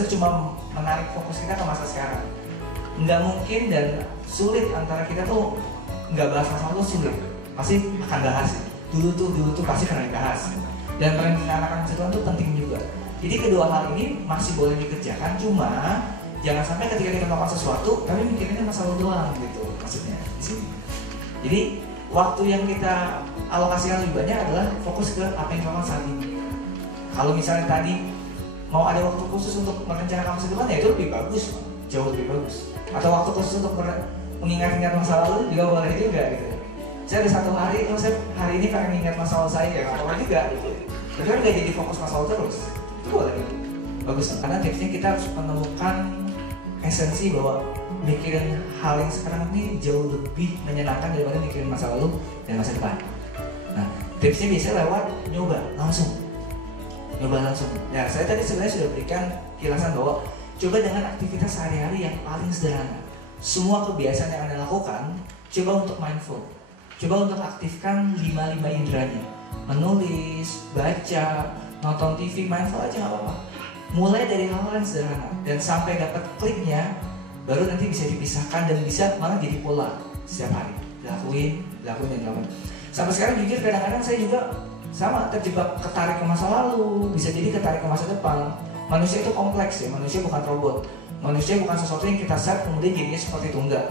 maksudnya cuma menarik fokus kita ke masa sekarang. Nggak mungkin dan sulit antara kita tuh nggak bahas masa lalu, sulit. Pasti akan bahas. Dulu tuh pasti akan dibahas. Dan merencanakan masa depan tuh penting juga. Jadi kedua hal ini masih boleh dikerjakan, cuma jangan sampai ketika kita melakukan sesuatu tapi mikirinnya masa lalu doang gitu maksudnya di sini. Jadi waktu yang kita alokasikan lebih banyak adalah fokus ke apa yang kita saat ini. Kalau misalnya tadi mau ada waktu khusus untuk merencanakan masa depan, ya itu lebih bagus, jauh lebih bagus. Atau waktu khusus untuk mengingat-ingat masa lalu juga boleh juga gitu. Saya ada satu hari, kalau saya hari ini pengen ingat masa lalu saya, ya nggak apa-apa juga gitu. Tapi kan nggak jadi fokus masa lalu terus, itu boleh gitu. Bagus, karena tipsnya kita harus menemukan esensi bahwa mikirin hal yang sekarang ini jauh lebih menyenangkan daripada mikirin masa lalu dan masa depan. Nah, tipsnya biasanya lewat nyoba langsung. Ya, saya tadi sebenarnya sudah berikan kilasan bahwa coba dengan aktivitas sehari-hari yang paling sederhana. Semua kebiasaan yang Anda lakukan, coba untuk mindful. Coba untuk aktifkan 5 inderanya. Menulis, baca, nonton TV, mindful aja nggak apa-apa. Mulai dari hal-hal yang sederhana dan sampai dapat kliknya, baru nanti bisa dipisahkan dan bisa malah jadi pola setiap hari. Lakuin. Sampai sekarang jujur kadang-kadang saya juga sama terjebak ketarik ke masa lalu, bisa jadi ketarik ke masa depan. Manusia itu kompleks ya, manusia bukan robot. Manusia bukan sesuatu yang kita set kemudian jadinya seperti itu, enggak.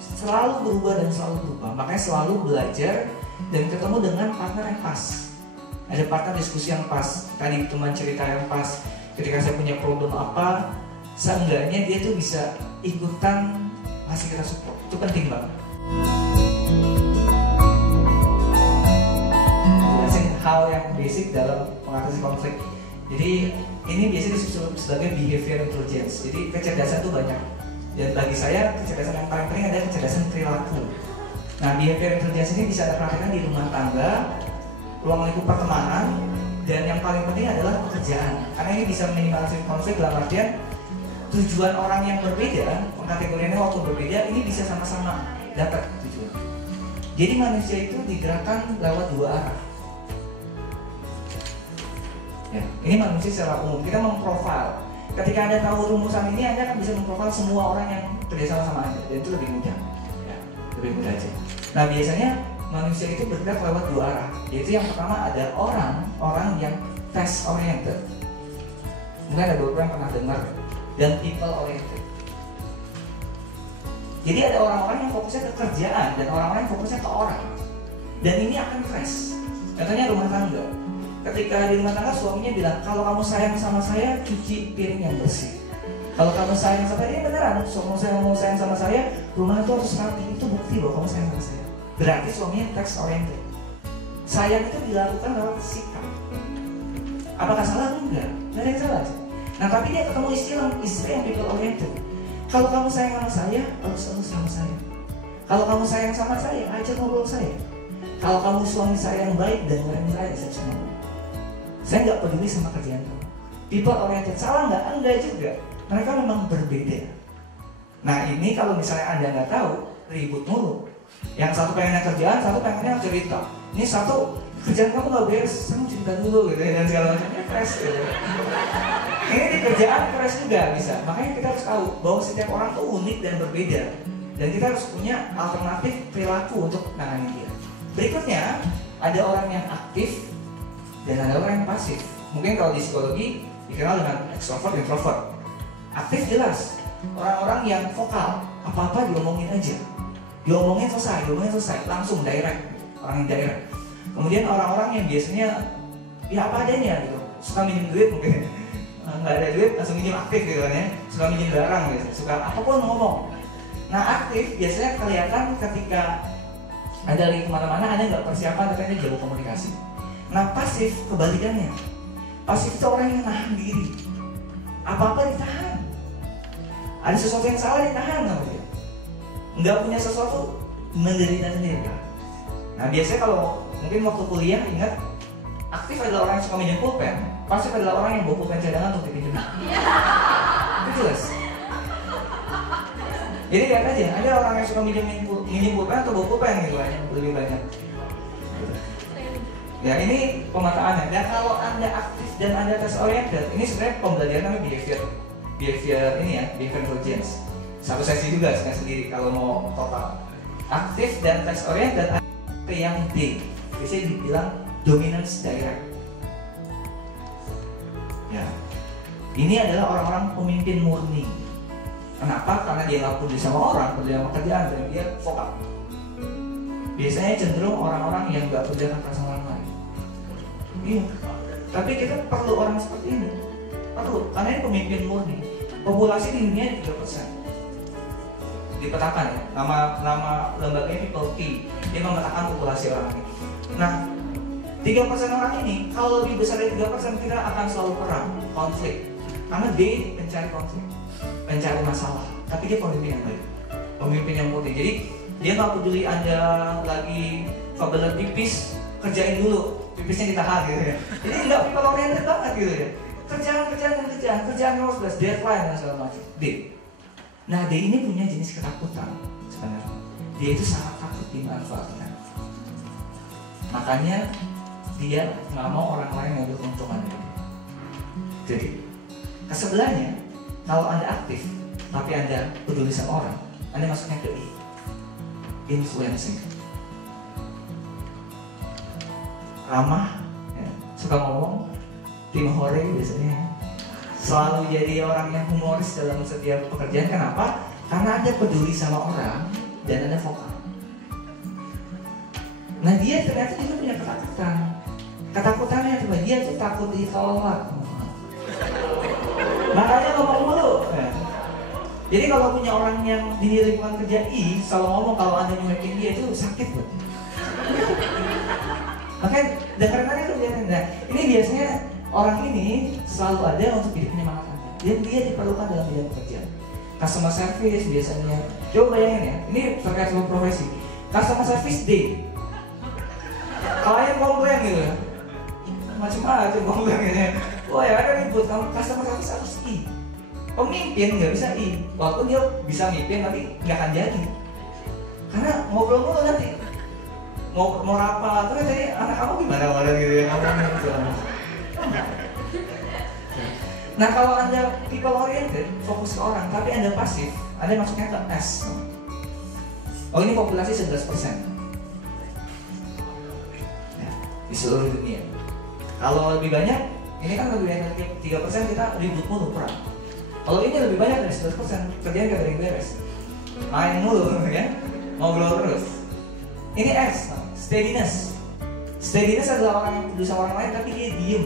Selalu berubah dan selalu berubah. Makanya selalu belajar dan ketemu dengan partner yang pas. Ada partner diskusi yang pas, tadi teman cerita yang pas. Ketika saya punya problem apa, seenggaknya dia tuh bisa ikutan ngasih kita support. Itu penting banget. Hal yang basic dalam mengatasi konflik. Jadi ini biasanya disebut sebagai behavior intelligence. Jadi kecerdasan itu banyak. Dan bagi saya kecerdasan yang paling penting adalah kecerdasan perilaku. Nah, behavior intelligence ini bisa Anda praktekkan di rumah tangga, ruang lingkup pertemanan, dan yang paling penting adalah pekerjaan. Karena ini bisa minimalisir konflik dalam artian tujuan orang yang berbeda, pengkategoriannya waktu berbeda, ini bisa sama-sama dapat tujuan. Jadi manusia itu digerakkan lewat dua arah. Ya, ini manusia secara umum, kita memprofil. Ketika Anda tahu rumusan ini, Anda akan bisa memprofil semua orang yang kerjasama sama Anda, dan itu lebih mudah, ya, lebih mudah aja. Nah, biasanya manusia itu bergerak lewat dua arah, yaitu yang pertama ada orang yang task oriented. Mungkin ada beberapa yang pernah dengar, dan people oriented. Jadi ada orang-orang yang fokusnya ke kerjaan dan orang-orang yang fokusnya ke orang, dan ini akan fresh. Contohnya rumah tangga. Ketika di rumah tangga suaminya bilang, kalau kamu sayang sama saya, cuci piring yang bersih. Kalau kamu sayang sama dia, beneran, mau sayang sama saya, rumah itu harus rapi. Itu bukti bahwa kamu sayang sama saya. Berarti suaminya task oriented. Sayang itu dilakukan lewat sikap. Apakah salah? Enggak, nggak ada yang salah. Nah, tapi dia ketemu istri yang people oriented. Kalau kamu sayang sama saya, harus selalu sama saya. Kalau kamu sayang sama saya, ajak ngobrol saya. Kalau kamu suami saya yang baik, dengerin saya semua. Saya nggak peduli sama kerjaan kamu. People oriented, salah nggak? Enggak juga. Mereka memang berbeda. Nah, ini kalau misalnya Anda nggak tahu, ribut mulu. Yang satu pengennya kerjaan, satu pengennya cerita. Ini satu, kerjaan kamu nggak beres, saya mau cerita dulu gitu ya, dan segala macamnya fresh gitu. Ini di kerjaan fresh juga bisa. Makanya kita harus tahu bahwa setiap orang tuh unik dan berbeda. Dan kita harus punya alternatif perilaku untuk menangani dia. Berikutnya, ada orang yang aktif dan ada orang yang pasif. Mungkin kalau di psikologi dikenal dengan extrovert dan introvert. Aktif jelas, orang-orang yang vokal, apa-apa diomongin aja. Diomongin selesai, langsung direct, orang yang direct. Kemudian orang-orang yang biasanya ya apa adanya gitu, suka minjem duit mungkin. Nggak ada duit langsung minjem, aktif gitu kan ya. Suka minjem barang gitu, suka apapun ngomong. Nah, aktif biasanya kelihatan ketika Anda lagi kemana-mana, Anda nggak persiapan tapi Anda jauh komunikasi. Nah, pasif kebalikannya. Pasif itu orang yang nahan diri. Apa-apa ditahan. Ada sesuatu yang salah ditahan sama dia. Nggak punya sesuatu, menderita sendiri. Nah, biasanya kalau mungkin waktu kuliah ingat, aktif adalah orang yang suka minjem pulpen, pasif adalah orang yang bawa pulpen cadangan untuk dipinjam. Itu jelas. Jadi lihat aja, ada orang yang suka minjem pulpen atau bawa pulpen gitu kan, lebih banyak. Ya, ini pemataannya. Dan kalau Anda aktif dan Anda task oriented, ini sebenarnya pembelajaran namanya behavior. behavior ini ya, behavior intelligence. Satu sesi juga sendiri kalau mau total. Aktif dan task oriented ada yang D, biasanya dibilang dominance direct. Ya, ini adalah orang-orang pemimpin murni. Kenapa? Karena dia nggak peduli sama orang, peduli sama kerjaan, dan dia vokal. Biasanya cenderung orang-orang yang nggak peduli dengan perasaan orang lain. Iya. Tapi kita perlu orang seperti ini. Perlu, karena ini pemimpin murni. Populasi di dunia 3%. Dipetakan ya, nama lembaganya People T. Dia memetakan populasi orang ini. Nah, 3% orang ini, kalau lebih besar dari 3% kita akan selalu perang, konflik. Karena D mencari konflik, mencari masalah. Tapi dia pemimpin yang baik, pemimpin yang murni. Jadi dia nggak peduli Anda lagi kebelet pipis, kerjain dulu, pipisnya ditahan gitu ya. Jadi nggak people oriented banget gitu ya. Kerjaan harus belas, deadline dan segala macam. D. Nah, D ini punya jenis ketakutan sebenarnya. Dia itu sangat takut dimanfaatkan. Makanya dia nggak mau orang lain ngambil keuntungan dari dia. Jadi kesebelahnya, kalau Anda aktif tapi Anda peduli sama orang, Anda masuknya ke I, influencing. Ramah, ya, suka ngomong, tim hore biasanya. Selalu jadi orang yang humoris dalam setiap pekerjaan. Kenapa? Karena Anda peduli sama orang dan Anda vokal. Nah, dia ternyata juga punya ketakutan. Ketakutannya apa? Dia tuh takut ditolak. Makanya ngomong mulu. Ya. Jadi kalau punya orang yang di lingkungan kerja I selalu ngomong, kalau Anda nyuekin dia itu sakit buat dia. Makanya dengerin aja tuh dia. Nah, ini biasanya orang ini selalu ada untuk jadi penyemangat Anda. Dia diperlukan dalam bidang pekerjaan. Customer service biasanya. Coba bayangin ya, ini terkait sama profesi. Customer service D. Klien komplain gitu ya, macam-macam komplain gitu ya. Wah ya ada ribut, customer service harus I. Pemimpin nggak bisa I, walaupun dia bisa mimpin tapi nggak akan jadi. Karena ngobrol mulu nanti, mau rapat, terus tadi anak kamu gimana kemarin gitu ya, ngomongin gitu. Nah, kalau Anda people oriented, fokus ke orang, tapi Anda pasif, Anda masuknya ke S. Oh, ini populasi 11%. Di seluruh dunia. Kalau lebih banyak, ini kan lebih banyak dari 3% kita ribut mulu perang. Kalau ini lebih banyak dari 11%, kerjaan gak ada yang beres, main mulu ya, ngobrol terus. Ini S, steadiness. Steadiness adalah orang yang peduli sama orang lain tapi dia diem,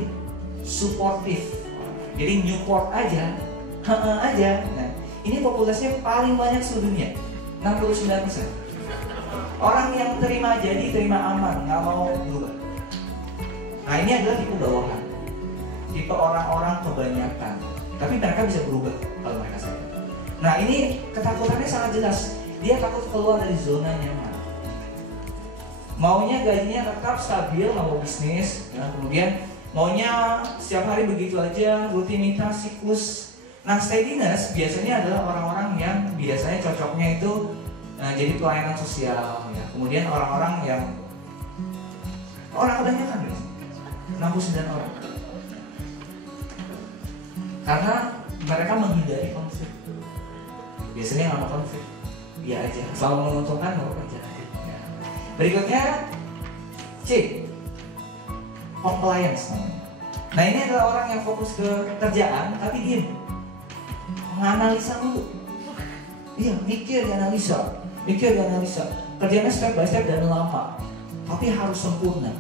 supportive. Jadi Newport aja, aja. Nah, ini populasinya paling banyak seluruh dunia, 69%. Orang yang terima jadi, terima aman, nggak mau berubah. Nah, ini adalah tipe bawahan, tipe orang-orang kebanyakan, tapi mereka bisa berubah kalau mereka sadar. Nah, ini ketakutannya sangat jelas. Dia takut keluar dari zona nyaman. Maunya gajinya tetap stabil, nggak mau bisnis. Ya, kemudian maunya setiap hari begitu aja, rutinitas, siklus. Nah, steadiness biasanya adalah orang-orang yang biasanya cocoknya itu jadi pelayanan sosial. Ya. Kemudian orang-orang yang orang kebanyakan biasanya. 69 orang. Karena mereka menghindari konflik. Biasanya nggak mau konflik, dia aja. Selalu menguntungkan mau kerja. Ya. Berikutnya C, compliance. Nah, ini adalah orang yang fokus ke kerjaan tapi diem, menganalisa dulu. Iya, mikir dan analisa. Kerjanya step by step dan lama, tapi harus sempurna.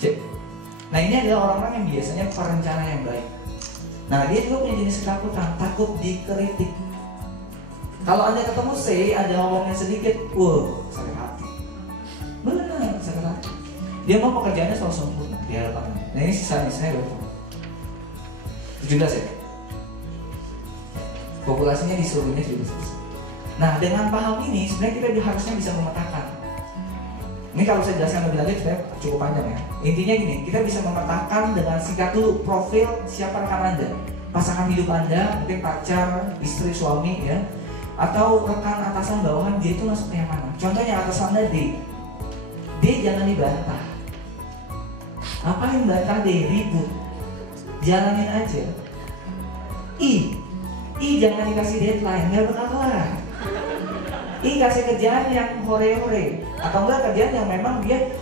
C. Nah, ini adalah orang-orang yang biasanya perencana yang baik. Nah, dia juga punya jenis ketakutan, takut dikritik. Kalau Anda ketemu C, ada ngomongnya sedikit, sakit hati. Benar, sakit hati. Dia mau pekerjaannya selalu sempurna di hadapan. Nah, ini sisanya saya berapa? 17 ya? Populasinya di seluruhnya 17%. Nah, dengan paham ini, sebenarnya kita harusnya bisa memetakan. Ini kalau saya jelaskan lebih lanjut, saya cukup panjang ya. Intinya gini, kita bisa memetakan dengan singkat dulu profil siapa rekan Anda, pasangan hidup Anda, mungkin pacar, istri, suami ya, atau rekan atasan bawahan, dia itu masuknya yang mana. Contohnya atasan Anda D jangan dibantah. Apa yang bantah D? Ribut, jalanin aja. I, I jangan dikasih deadline, nggak bakalan. I kasih kerjaan yang hore-hore, atau enggak kerjaan yang memang dia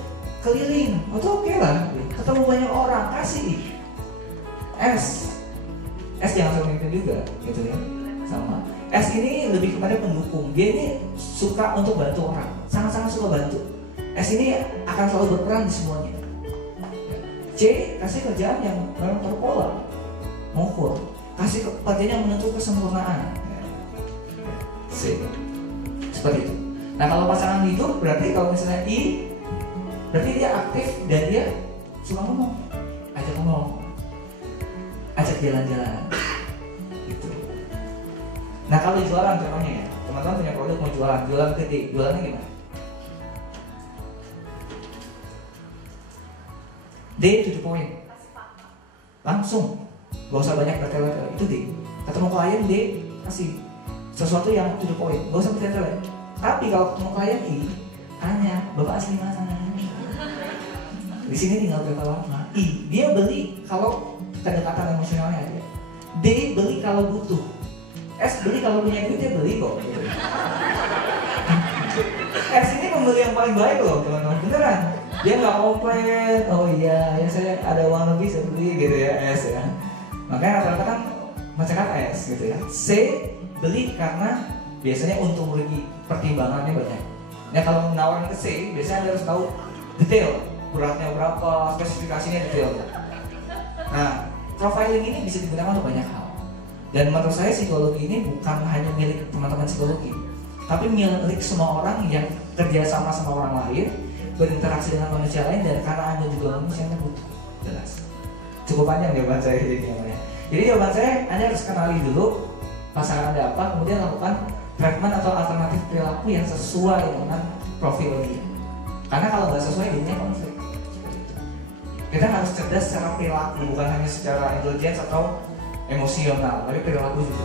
keliling, itu oke lah. Ketemu banyak orang, kasih I. S jangan suka memimpin juga, gitu ya. Sama. S ini lebih kepada pendukung. Dia ini suka untuk bantu orang, sangat-sangat suka bantu. S ini akan selalu berperan di semuanya. C kasih kerjaan yang memang terpola, mengukur. Kasih kerjaan yang menuntut kesempurnaan. C seperti itu. Nah kalau pasangan hidup berarti kalau misalnya I, berarti dia aktif dan dia suka ngomong, ajak ngomong, ajak jalan-jalan. Gitu. Nah kalau jualan contohnya ya, teman-teman punya produk mau jualan ke D, jualannya gimana? D to the point, langsung, gak usah banyak bertele-tele, itu D. Ketemu klien D, kasih sesuatu yang to the point, gak usah bertele-tele. Tapi kalau ketemu klien I, tanya, Bapak asli mana? Di sini tinggal berapa lama? I, dia beli kalau kedekatan emosionalnya ada. D, beli kalau butuh. S, beli kalau punya duit, dia beli kok. S ini pembeli yang paling baik loh teman-teman, beneran. Dia nggak komplain, oh iya ya saya ada uang lebih saya beli gitu ya, S ya. Makanya rata-rata kan masyarakat S gitu ya. C, beli karena biasanya untung rugi pertimbangannya banyak. Nah kalau menawarin ke C, biasanya Anda harus tahu detail, beratnya berapa, spesifikasinya detail. Nah, profiling ini bisa digunakan untuk banyak hal. Dan menurut saya psikologi ini bukan hanya milik teman-teman psikologi, tapi milik semua orang yang kerja sama orang lain, berinteraksi dengan manusia lain, dan karena Anda juga manusia yang butuh. Jelas. Cukup panjang jawaban saya ini. Jadi jawaban saya, Anda harus kenali dulu pasangan Anda apa, kemudian lakukan treatment atau alternatif perilaku yang sesuai dengan profil dia. Karena kalau nggak sesuai, jadinya konflik. Kita harus cerdas secara perilaku, bukan hanya secara intelligence atau emosional, tapi perilaku juga.